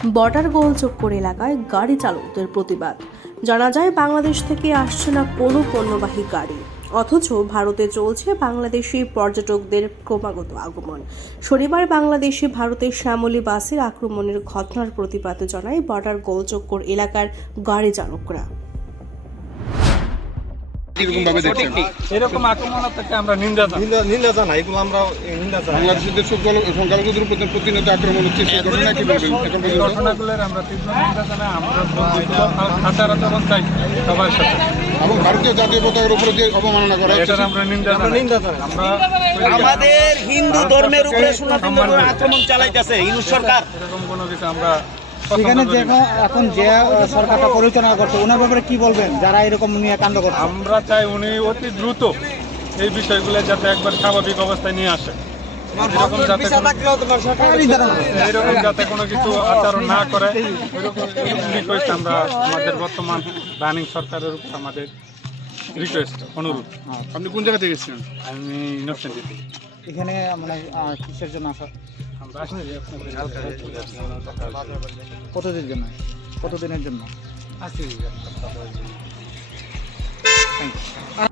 Border গোলচক্কর এলাকায় গাড়ি চালকদের প্রতিবাদ। জানা যায় বাংলাদেশ থেকে আসছে না কোনো পণ্যবাহী গাড়ি, অথচ ভারতে চলছে বাংলাদেশি পর্যটকদের ক্রমাগত আগমন। শনিবার বাংলাদেশে ভারতের শ্যামলী বাসের আক্রমণের ঘটনার প্রতিবাদ জানায় বর্ডার গোলচক্কর এলাকার গাড়ি চালকরা। এরকম আক্রমণ থেকে আমরা নিন্দা জানাই। এগুলো আমরা নিন্দা জানাই। বাংলাদেশের সংখ্যালঘুদের উপর প্রতিনিয়ত আক্রমণ হচ্ছে, সেই ঘটনা কি বলবেন? এখন এই পর্যন্ত ঘটনাগুলোর আমরা তীব্র নিন্দা জানাই। আমরা আচার আচরণ চাই সবার সাথে। এবং ভারতীয় জাতীয় পতাকার উপরে যে অবমাননা করা হচ্ছে, এটার আমরা নিন্দা জানাই। আমরা আমাদের হিন্দু ধর্মের উপরে সনাতন আক্রমণ চালাইতেছে ইউনুস সরকার। এরকম কোনো কিছু আমরা সেখানে যে এখন যে সরকারটা পরিচালনা করছে ওনার ব্যাপারে কি বলবেন, যারা এরকম নিয়ে কাণ্ড করছে? আমরা চাই উনি অতি দ্রুত এই বিষয়গুলো যাতে একবার স্বাভাবিক অবস্থায় নিয়ে আসে। এরকম যাতে কোনো কিছু আচরণ না করে, এরকম রিকোয়েস্ট আমরা আমাদের বর্তমান রানিং সরকারের উপর আমাদের রিকোয়েস্ট, অনুরোধ। আপনি কোন জায়গা থেকে এসেছেন? আমি ইনোসেন্ট দিদি। এখানে মানে কিসের জন্য আসা? আমরা আসছি আপনাদের কতদিনের জন্য? কতদিনের জন্য? আসি। Thank you.